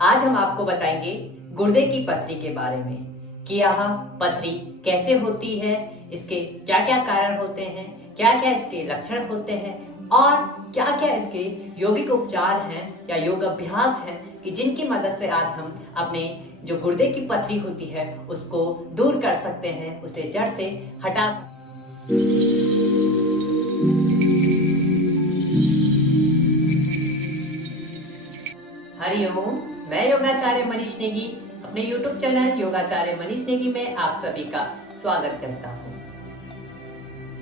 आज हम आपको बताएंगे गुर्दे की पथरी के बारे में कि यह पथरी कैसे होती है, इसके क्या क्या कारण होते हैं, क्या क्या इसके लक्षण होते हैं और क्या क्या इसके यौगिक उपचार हैं या योग अभ्यास हैं कि जिनकी मदद से आज हम अपने जो गुर्दे की पथरी होती है उसको दूर कर सकते हैं, उसे जड़ से हटा सकते हैं। हरिओम, मैं योगाचार्य मनीष नेगी अपने YouTube चैनल योगाचार्य मनीष नेगी में आप सभी का स्वागत करता हूँ।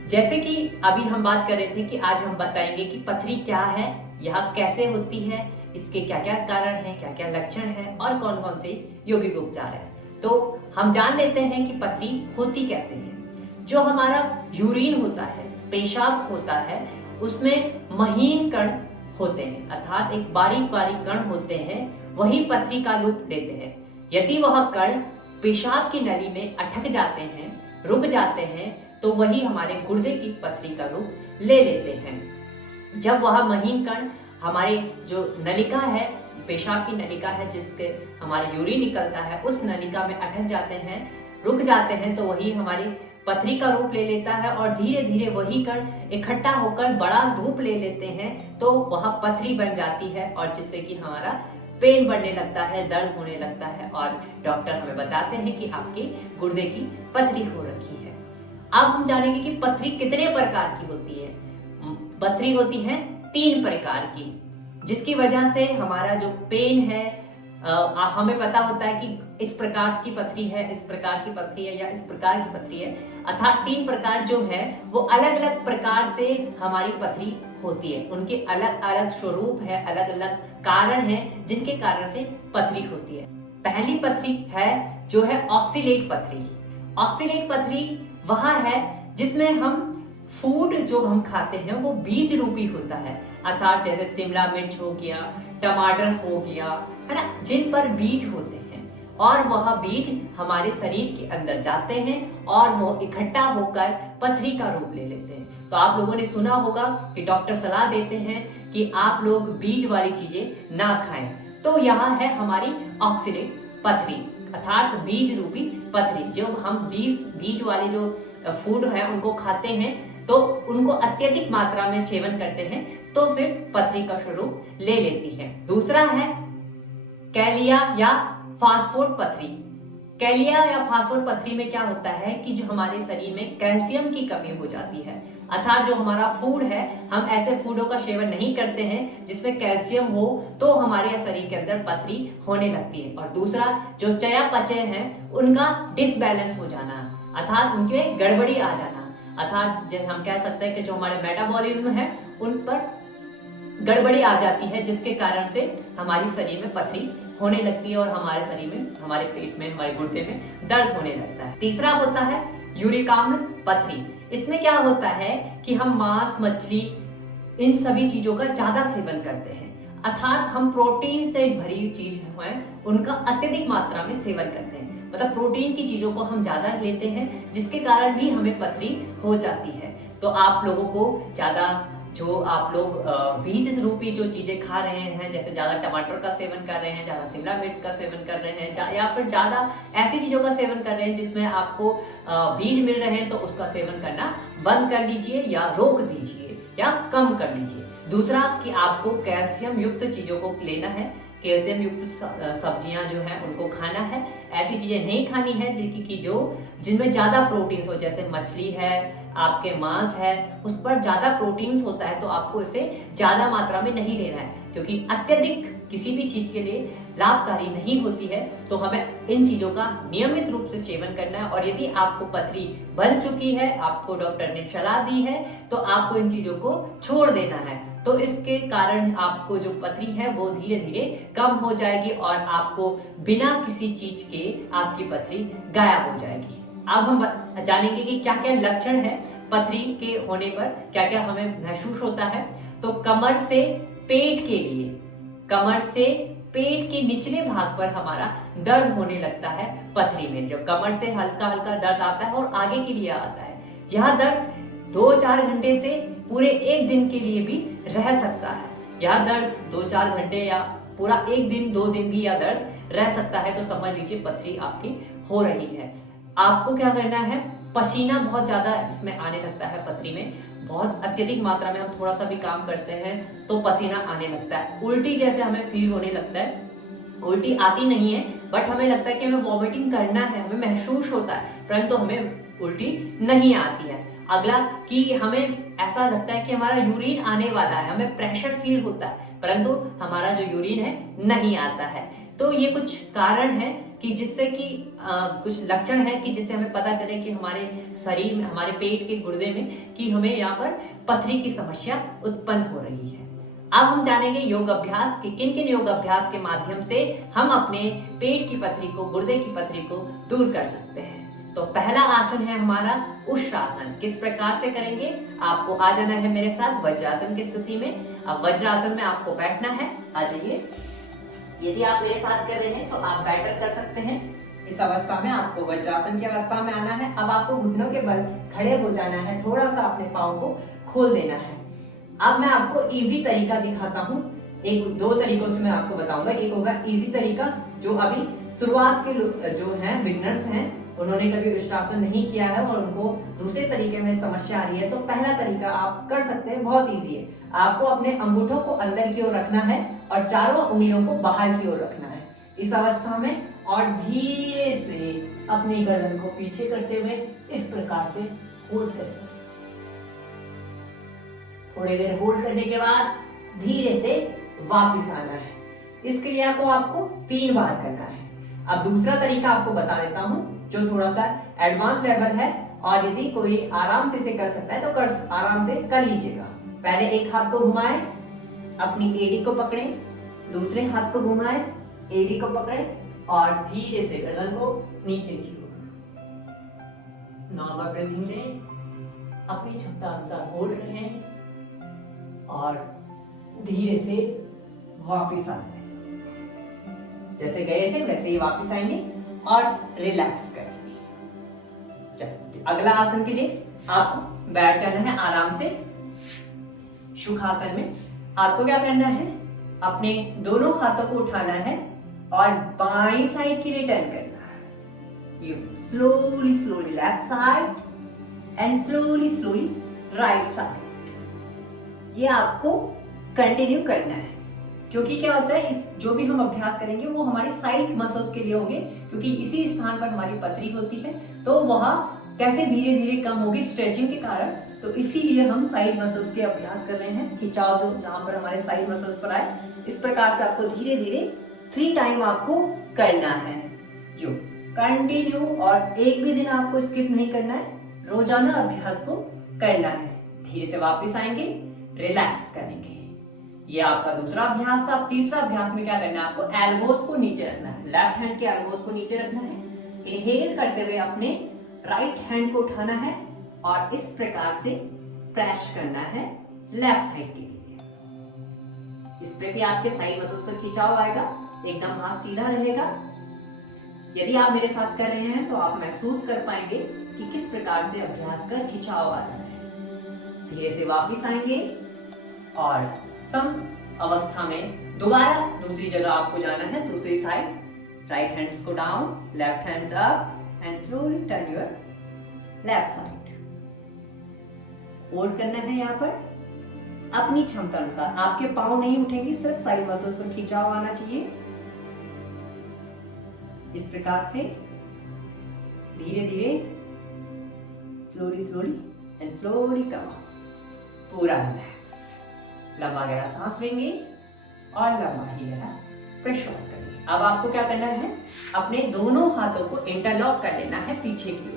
जैसे कि अभी हम बात कर रहे थे कि आज हम बताएंगे कि पथरी क्या है, यह कैसे होती है, इसके क्या क्या कारण हैं, क्या क्या लक्षण हैं और कौन कौन से यौगिक उपचार हैं। तो हम जान लेते हैं कि पथरी होती कैसे है। जो हमारा यूरिन होता है, पेशाब होता है, उसमें महीन कण होते हैं, अर्थात एक बारीक बारीक कण होते हैं, वही पथरी का रूप लेते हैं। यदि वह कण पेशाब की नली में अटक जाते हैं, रुक जाते हैं, तो वही हमारे गुर्दे की पथरी का रूप ले लेते हैं। जब वह महीन कण हमारे जो नलिका है, पेशाब की नलिका है जिसके हमारे यूरिन निकलता है, उस नलिका में अटक जाते हैं, रुक जाते हैं, तो वही हमारी पथरी का रूप ले लेता है और धीरे धीरे वही कण इकट्ठा होकर बड़ा रूप ले लेते हैं, तो वह पथरी बन जाती है और जिससे कि हमारा पेन बढ़ने लगता है, दर्द होने लगता है और डॉक्टर हमें बताते हैं कि आपके गुर्दे की पथरी हो रखी है। अब हम जानेंगे कि पथरी कितने प्रकार की होती है। पथरी होती है 3 प्रकार की, जिसकी वजह से हमारा जो पेन है हमें पता होता है कि इस प्रकार की पथरी है, इस प्रकार की पथरी है या इस प्रकार की पथरी है, अर्थात 3 प्रकार जो है वो अलग अलग प्रकार से हमारी पथरी होती है। उनके अलग अलग स्वरूप है, अलग अलग कारण है जिनके कारण से पथरी होती है। पहली पथरी है जो है ऑक्सीलेट पथरी। ऑक्सीलेट पथरी वह है जिसमें हम फूड जो हम खाते हैं वो बीज रूपी होता है, अर्थात जैसे शिमला मिर्च हो गया, टमाटर हो गया, है ना, जिन पर बीज होते हैं और वह बीज हमारे शरीर के अंदर जाते हैं और वो इकट्ठा होकर पथरी का रूप ले लेते हैं। तो आप लोगों ने सुना होगा कि डॉक्टर सलाह देते हैं कि आप लोग बीज वाली चीजें ना खाएं, तो यह है हमारी ऑक्सीडेट पथरी, अर्थात बीज रूपी पथरी। जब हम बीज वाले जो फूड है उनको खाते हैं तो उनको अत्यधिक मात्रा में सेवन करते हैं तो फिर पथरी का स्वरूप ले लेती है। दूसरा है कैलिया या फास्फोड पथरी। कैलिया या फास्फोड पथरी में क्या होता है कि जो हमारे शरीर में कैल्शियम की कमी हो जाती है, अर्थात जो हमारा फूड है, हम ऐसे फूडों का सेवन नहीं करते हैं जिसमें कैल्शियम हो, तो हमारे शरीर के अंदर पथरी होने लगती है। और दूसरा जो चयापचय है उनका डिसबैलेंस हो जाना, अर्थात उनके गड़बड़ी आ जाना, अर्थात जैसे हम कह सकते हैं कि जो हमारे मेटाबॉलिज्म है उन पर गड़बड़ी आ जाती है, जिसके कारण से हमारे शरीर में पथरी होने लगती है और हमारे शरीर में, हमारे पेट में, हमारे गुर्दे में दर्द होने लगता है। तीसरा होता है यूरिक अम्ल पथरी। इसमें क्या होता है कि हम मांस, मछली, इन सभी चीजों का ज्यादा सेवन करते हैं, अर्थात हम प्रोटीन से भरी चीज है उनका अत्यधिक मात्रा में सेवन करते हैं, मतलब प्रोटीन की चीजों को हम ज्यादा लेते हैं, जिसके कारण भी हमें पथरी हो जाती है। तो आप लोगों को ज्यादा जो आप लोग बीज रूपी जो चीजें खा रहे हैं, जैसे ज्यादा टमाटर का सेवन कर रहे हैं, ज्यादा शिमला मिर्च का सेवन कर रहे हैं, या फिर ज्यादा ऐसी चीजों का सेवन कर रहे हैं जिसमें आपको बीज मिल रहे हैं, तो उसका सेवन करना बंद कर लीजिए या रोक दीजिए या कम कर लीजिए। दूसरा कि आपको कैल्शियम युक्त चीजों को लेना है, कैल्शियम युक्त सब्जियां जो है उनको खाना है, ऐसी चीजें नहीं खानी है जिनमें ज्यादा प्रोटीन्स हो, जैसे मछली है, आपके मांस है, उस पर ज्यादा प्रोटीन्स होता है, तो आपको इसे ज्यादा मात्रा में नहीं लेना है, क्योंकि अत्यधिक किसी भी चीज के लिए लाभकारी नहीं होती है। तो हमें इन चीजों का नियमित रूप से सेवन करना है और यदि आपको पथरी बन चुकी है, आपको डॉक्टर ने सलाह दी है, तो आपको इन चीजों को छोड़ देना है। तो इसके कारण आपको जो पथरी है वो धीरे धीरे कम हो जाएगी और आपको बिना किसी चीज के आपकी पथरी गायब हो जाएगी। अब हम जानेंगे कि क्या क्या लक्षण है पथरी के होने पर, क्या क्या हमें महसूस होता है। तो कमर से पेट के लिए, कमर से पेट के निचले भाग पर हमारा दर्द होने लगता है पथरी में। जब कमर से हल्का हल्का दर्द आता है और आगे के लिए आता है, यह दर्द 2-4 घंटे से पूरे 1 दिन के लिए भी रह सकता है। यह दर्द 2-4 घंटे या पूरा 1 दिन 2 दिन भी या दर्द रह सकता है, तो समझ लीजिए पथरी आपकी हो रही है। आपको क्या करना है, पसीना बहुत ज्यादा इसमें आने लगता है पथरी में, बहुत अत्यधिक मात्रा में हम थोड़ा सा भी काम करते हैं तो पसीना आने लगता है, उल्टी जैसे हमें फील होने लगता है। उल्टी आती नहीं है बट हमें लगता है कि हमें वॉमिटिंग करना है, हमें महसूस होता है, परंतु हमें उल्टी नहीं आती है। अगला कि हमें ऐसा लगता है कि हमारा यूरिन आने वाला है, हमें प्रेशर फील होता है, परंतु हमारा जो यूरिन है नहीं आता है। तो ये कुछ कारण है कि जिससे कि कुछ लक्षण है कि जिससे हमें पता चले कि हमारे शरीर में, हमारे पेट के गुर्दे में कि हमें यहाँ पर पथरी की समस्या उत्पन्न हो रही है। अब हम जानेंगे योग अभ्यास कि किन किन योग अभ्यास के माध्यम से हम अपने पेट की पथरी को, गुर्दे की पथरी को दूर कर सकते हैं। तो पहला आसन है हमारा उष्ट्रासन। किस प्रकार से करेंगे, आपको आ जाना है मेरे साथ वज्रासन की स्थिति में। अब वज्रासन में आपको बैठना है, आ जाइए। यदि आप मेरे साथ कर रहे हैं तो आप बैठकर कर सकते हैं। इस अवस्था में आपको वज्रासन की अवस्था में आना है। अब आपको घुटनों के बल खड़े हो जाना है, थोड़ा सा अपने पाँव को खोल देना है। अब मैं आपको इजी तरीका दिखाता हूँ, एक दो तरीकों से मैं आपको बताऊंगा। एक होगा इजी तरीका, जो अभी शुरुआत के जो हैं बिगनर्स हैं, उन्होंने कभी उष्ट्रासन नहीं किया है और उनको दूसरे तरीके में समस्या आ रही है, तो पहला तरीका आप कर सकते हैं, बहुत इजी है। आपको अपने अंगूठों को अंदर की ओर रखना है और चारों उंगलियों को बाहर की ओर रखना है इस अवस्था में, और धीरे से अपनी गर्दन को पीछे करते हुए इस प्रकार से होल्ड करें। थोड़ी देर होल्ड करने के बाद धीरे से वापस आना है। इस क्रिया को आपको 3 बार करना है। अब दूसरा तरीका आपको बता देता हूं, जो थोड़ा सा एडवांस लेवल है, और यदि कोई आराम से इसे कर सकता है तो आराम से कर लीजिएगा। पहले एक हाथ को घुमाएं, अपनी एड़ी को पकड़ें, दूसरे हाथ को घुमाएं, एड़ी को पकड़ें और धीरे से गर्दन को नीचे की ओर नॉर्मल ब्रीथिंग लें, अपनी क्षमता अनुसार होल्ड रहें और धीरे से वापस आएंगे। जैसे गए थे वैसे ही वापस आएंगे और रिलैक्स करेंगे। चलिए अगला आसन के लिए आपको बैठ जाना है आराम से। सुखासन में आपको क्या करना है, अपने दोनों हाथों को उठाना है और बाईं साइड के लिए टर्न करना है। You slowly slowly left side and slowly slowly right side. ये आपको कंटिन्यू करना है, क्योंकि क्या होता है, इस जो भी हम अभ्यास करेंगे वो हमारे साइड मसल्स के लिए होंगे, क्योंकि इसी स्थान पर हमारी पथरी होती है, तो वहां कैसे धीरे धीरे कम होगी स्ट्रेचिंग के कारण। तो इसीलिए हम साइड मसल्स के अभ्यास कर रहे हैं, खिंचाव जो जहां पर हमारे साइड मसल्स पर आए, इस प्रकार से आपको धीरे धीरे 3 टाइम आपको करना है। यू कंटिन्यू, और एक भी दिन आपको स्किप नहीं करना है, रोजाना अभ्यास को करना है। धीरे से वापस आएंगे, रिलैक्स करेंगे। ये आपका दूसरा अभ्यास था। अब तीसरा अभ्यास में क्या करना है, आपको एल्बोस को नीचे रखना है, लेफ्ट हैंड के एल्बोस को नीचे रखना है। इनहेल करते हुए अपने राइट हैंड को उठाना है और इस प्रकार से प्रेस करना है लेफ्ट साइड के लिए। इस पे भी आपके साइड मसल्स पर खिंचाव आएगा, एकदम हाथ सीधा रहेगा। यदि आप मेरे साथ कर रहे हैं तो आप महसूस कर पाएंगे कि किस प्रकार से अभ्यास का खिंचाव आ रहा है। धीरे से वापस आएंगे और सम अवस्था में दोबारा दूसरी जगह आपको जाना है, दूसरी साइड। राइट हैंड्स को down, left hand up and slowly turn your left side. Hold करना है यहाँ पर अपनी क्षमता अनुसार। आपके पांव नहीं उठेंगे, सिर्फ साइड मसल्स पर खिंचाव आना चाहिए। इस प्रकार से धीरे धीरे slowly slowly and slowly come up. पूरा रिलैक्स, लंबा गहरा सांस लेंगे और लंबा ही गहरा प्रश्वास करेंगे। अब आपको क्या करना है, अपने दोनों हाथों को इंटरलॉक कर लेना है पीछे की ओर,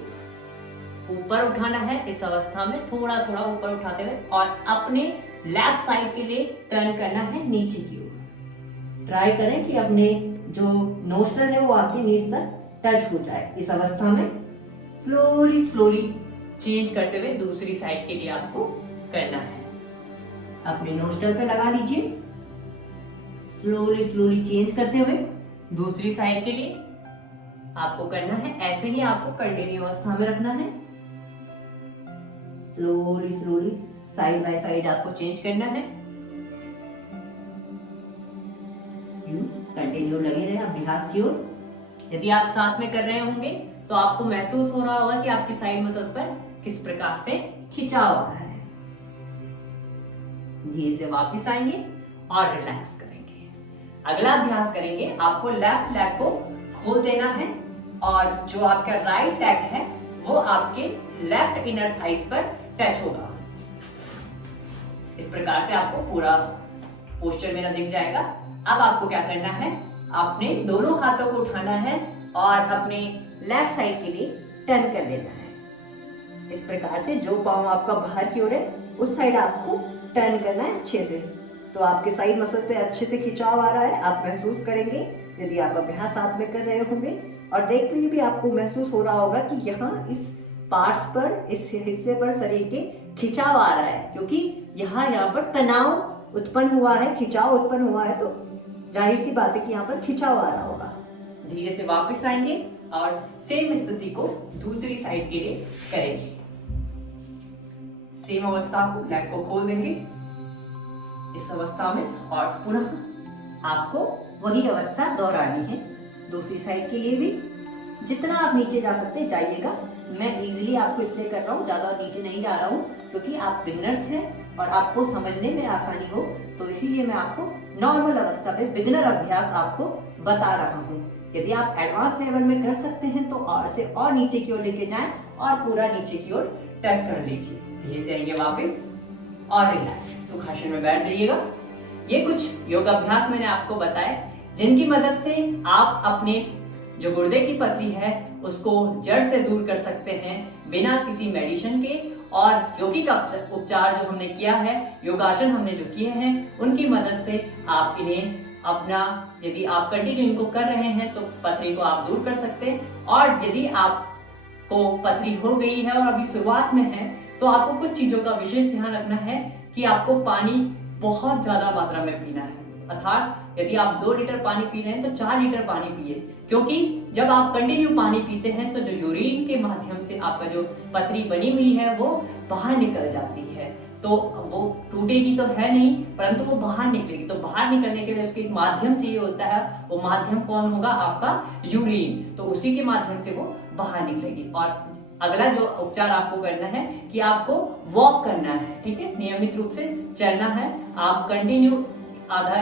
ऊपर उठाना है। इस अवस्था में थोड़ा थोड़ा ऊपर उठाते हुए और अपने लेफ्ट साइड के लिए टर्न करना है नीचे की ओर। ट्राई करें कि अपने जो नोस्ट्रल है वो आपके नीज तक टच हो जाए। इस अवस्था में स्लोली स्लोली चेंज करते हुए दूसरी साइड के लिए आपको करना है। अपने नोस्ट्रल पे लगा लीजिए, स्लोली स्लोली चेंज करते हुए दूसरी साइड के लिए आपको करना है। ऐसे ही आपको कंटिन्यू अवस्था में रखना है। Slowly slowly side by side आपको चेंज करना है। कंटिन्यू लगे रहे अभ्यास की ओर। यदि आप साथ में कर रहे होंगे तो आपको महसूस हो रहा होगा कि आपकी साइड मसल्स पर किस प्रकार से खिंचाव आ रहा है। धीरे से वापस आएंगे और रिलैक्स करेंगे। अगला अभ्यास करेंगे, आपको लेफ्ट लेग को खोल देना है और जो आपका राइट लेग है वो आपके लेफ्ट इनर थाइस पर टच होगा। इस प्रकार से आपको पूरा पोस्चर मेरा दिख जाएगा। अब आपको क्या करना है, आपने दोनों हाथों को उठाना है और अपने लेफ्ट साइड के लिए टर्न कर लेना है। इस प्रकार से जो पाँव आपका बाहर की ओर है उस साइड आपको टर्न करना है अच्छे से। तो आपके साइड मसल पे अच्छे से खिंचाव आ रहा है, आप महसूस करेंगे यदि आप अभ्यास साथ में कर रहे होंगे। और देखते भी आपको महसूस हो रहा होगा कि यहाँ इस पार्ट्स पर, इस हिस्से पर शरीर के खिंचाव आ रहा है, क्योंकि यहाँ पर तनाव उत्पन्न हुआ है, खिंचाव उत्पन्न हुआ है, तो जाहिर सी बात है कि यहाँ पर खिंचाव आ रहा होगा। धीरे से वापस आएंगे और सेम स्थिति को दूसरी साइड के लिए करेंगे। सेम अवस्था को, लेग को खोल देंगे इस अवस्था में और पुनः आपको वही अवस्था दोहरानी है दूसरी साइड के लिए भी। जितना आप नीचे जा सकते हैं जाइएगा। मैं इजीली आपको इसलिए कर रहा हूँ, ज्यादा नीचे नहीं जा रहा हूँ, क्योंकि आप बिगिनर्स हैं और आपको समझने में आसानी हो, तो इसीलिए मैं आपको नॉर्मल अवस्था पे बिगिनर अभ्यास आपको बता रहा हूँ। यदि आप एडवांस लेवल में कर सकते हैं तो और नीचे की ओर लेके जाएं और पूरा नीचे की ओर टच कर लीजिए। धीरे से आएंगे वापस और रिलैक्स सुखासन में बैठ जाइएगा। ये कुछ योगाभ्यास मैंने आपको बताए जिनकी मदद से आप अपने जो गुर्दे की पथरी है उसको जड़ से दूर कर सकते हैं बिना किसी मेडिसिन के। और यौगिक उपचार जो हमने किया है, योगासन हमने जो किए हैं, उनकी मदद से आप इन्हें अपना, यदि आप कंटिन्यू इनको कर रहे हैं तो पथरी को आप दूर कर सकते हैं। और यदि आपको पथरी हो गई है और अभी शुरुआत में है तो आपको कुछ चीजों का विशेष ध्यान रखना है कि आपको पानी बहुत ज्यादा मात्रा में पीना है। अर्थात यदि आप 2 लीटर पानी पी रहे हैं तो 4 लीटर पानी पिए, क्योंकि जब आप कंटिन्यू पानी पीते हैं तो जो यूरिन के माध्यम से आपका जो पथरी बनी हुई है वो बाहर निकल जाती है। तो वो टूटेगी तो है नहीं, परंतु वो बाहर निकलेगी। तो बाहर निकलने के लिए उसको एक माध्यम चाहिए होता है। वो माध्यम कौन होगा? आपका यूरिन। तो उसी के माध्यम से वो बाहर निकलेगी। और अगला जो उपचार आपको करना है कि आपको वॉक करना है, ठीक है, नियमित रूप से चलना है। आप कंटिन्यू आधा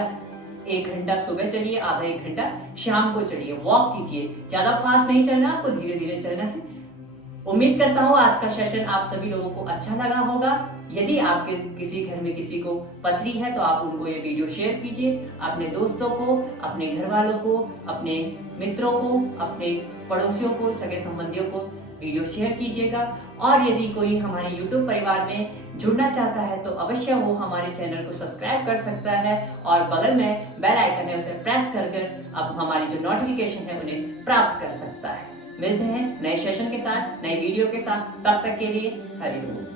1 घंटा सुबह चलिए, आधा 1 घंटा शाम को चलिए, वॉक कीजिए। ज्यादा फास्ट नहीं चलना, आपको धीरे धीरे चलना है। उम्मीद करता हूँ आज का सेशन आप सभी लोगों को अच्छा लगा होगा। यदि आपके किसी घर में किसी को पथरी है तो आप उनको ये वीडियो शेयर कीजिए, अपने दोस्तों को, अपने घर वालों को, अपने मित्रों को, अपने पड़ोसियों को, सगे संबंधियों को वीडियो शेयर कीजिएगा। और यदि कोई हमारे YouTube परिवार में जुड़ना चाहता है तो अवश्य वो हमारे चैनल को सब्सक्राइब कर सकता है और बगल में बेल आइकन है उसे प्रेस कर अब हमारी जो नोटिफिकेशन है उन्हें प्राप्त कर सकता है। मिलते हैं नए सेशन के साथ, नई वीडियो के साथ। तब तक के लिए हरि बोल।